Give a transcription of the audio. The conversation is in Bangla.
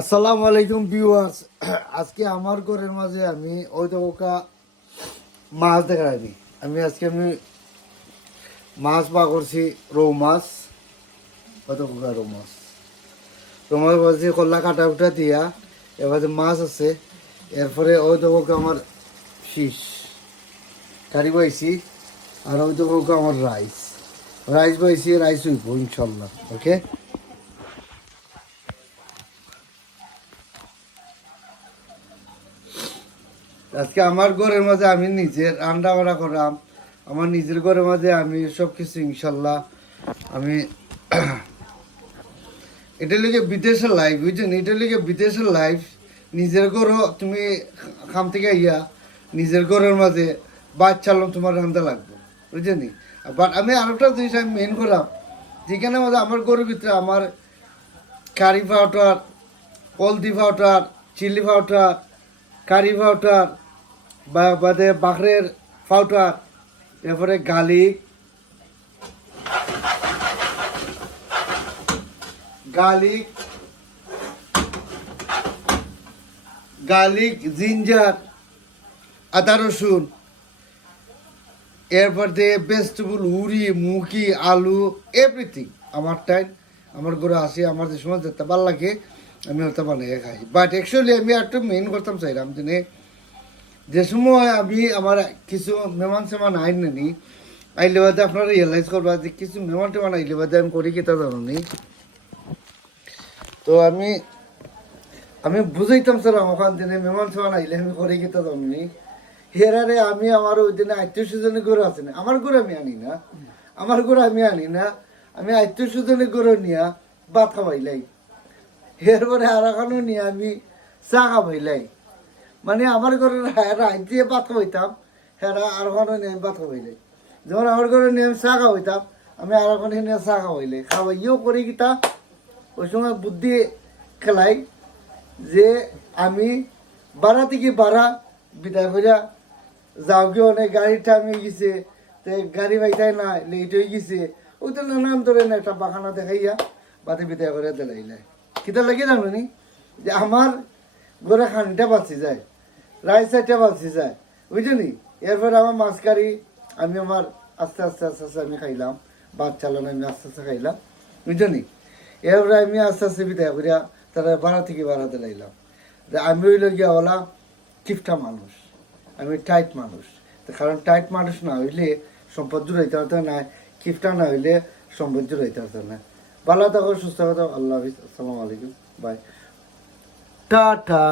আসসালামু আলাইকুম ভিউয়ার্স। আজকে আমার ঘরের মাঝে আমি ওই তো মাছ দেখাইনি। আমি মাছ পা করছি, রৌ মাছ, ওই তো রৌ মাছ বলছি কল্লা কাটা উঠা দিয়া। এবারে মাছ আছে, এরপরে ওই তো আমার ফিশ কারি পাইছি, আর ওই তো আমার রাইস পাইছি, রাইস হইব ইনশাল্লাহ। ওকে, আজকে আমার ঘরের মাঝে আমি নিজের রান্না বাড়া করাম। আমার নিজের ঘরের মাঝে আমি সব কিছু ইনশাল্লাহ আমি এটা লিগে বিদেশের লাইফ, বুঝছেন? এটা লিগে বিদেশের লাইফ। নিজের ঘরও তুমি খাম থেকে ইয়া নিজের ঘরের মাঝে বাচ্চালাম তোমার রান্না লাগবে, বুঝছেন? বাট আমি আরেকটা জিনিস আমি মেন করলাম, যেখানে মাঝে আমার ঘরের ভিতরে আমার কারি পাউডার, হলদি powder, chilli powder, curry powder, বা বাদে বাখরের পাউডার, এরপরে গার্লিক গার্লিক গার্লিক জিঞ্জার, আদা রসুন, এরপর দিয়ে ভেজিটেবল, উড়ি মুখি আলু, এভরিথিং আমার টাইম আমার ঘরে আসি। আমার যে সময় যেতে ভালো লাগে আমি ওটা বানিয়ে খাই। বাট অ্যাকচুয়ালি আমি একটু মেইন করতাম চাইলাম যে সময় আমি আমার কিছু মেহমান সেমান আইনি আইলে বাদে আপনারা রিয়েলাইজ করবা যে কিছু মেহমান টেমান আইলে বাদে আমি করি কিতা জানি। তো আমি আমি বুঝাইতাম স্যার ওখান দিনে মেহমান সেমান আইলে আমি করি কিতা জানি। হেরারে আমি আমার ওই দিনে আত্মীয় স্বজনের ঘরে আছে না, আমার ঘরে আমি আনি না, আমি আত্মীয় স্বজনের ঘরে নিয়ে ভাত খাওয়াইলাই। এরপরে আর এখানেও নিয়ে আমি চা খাওয়াইলাই। মানে আমার ঘরে রাত দিয়ে ভাত খাওয়াইতাম, হেরা আর ওখানে নিয়ে আমি ভাত খাওয়াইলাই। যেমন আমার ঘরে নিয়ে আমি চা খাওয়াইতাম, আমি আর ওখানে নিয়ে চা খাওয়াইলাই। খাওয়াইও করি কিতা ওই সময় বুদ্ধি খেলাই যে আমি বাড়া থেকে বাড়া বিদায় করিয়া যাও কি অনেক গাড়ির টাইম হয়ে গেছে, গাড়ি পাইতাই না, লেট হয়ে গেছে, ওই তো নানান ধরেন একটা বাখানা দেখাইয়া বাতে বিদায় করে দিলাইলাই। কিতা লাগে জানি যে আমার ঘরে খানিটা বাঁচি যায়, রাইস সাইডটা বাঁচি যায়, বুঝলি? এরপরে আমার মাছ কারি আমি আমার আস্তে আস্তে আস্তে আস্তে আমি খাইলাম, ভাত চালানো আমি আস্তে আস্তে খাইলাম, বুঝলি? এরপরে আমি আস্তে আস্তে বিদায় করিয়া তারা ভাড়া থেকে ভাড়া দিলাইলাম। আমি হইল গিয়া ওলা কিফটা মানুষ, আমি টাইট মানুষ। কারণ টাইট মানুষ না হইলে সম্পদ জুড়াইতে হতো না, কিফটা না হইলে সম্পদ জুড়াইতে হতো না। ভালো থাকো, সুস্থ থাকো, আল্লাহ হাফিজ, আসসালামু আলাইকুম, বাই, টাটা।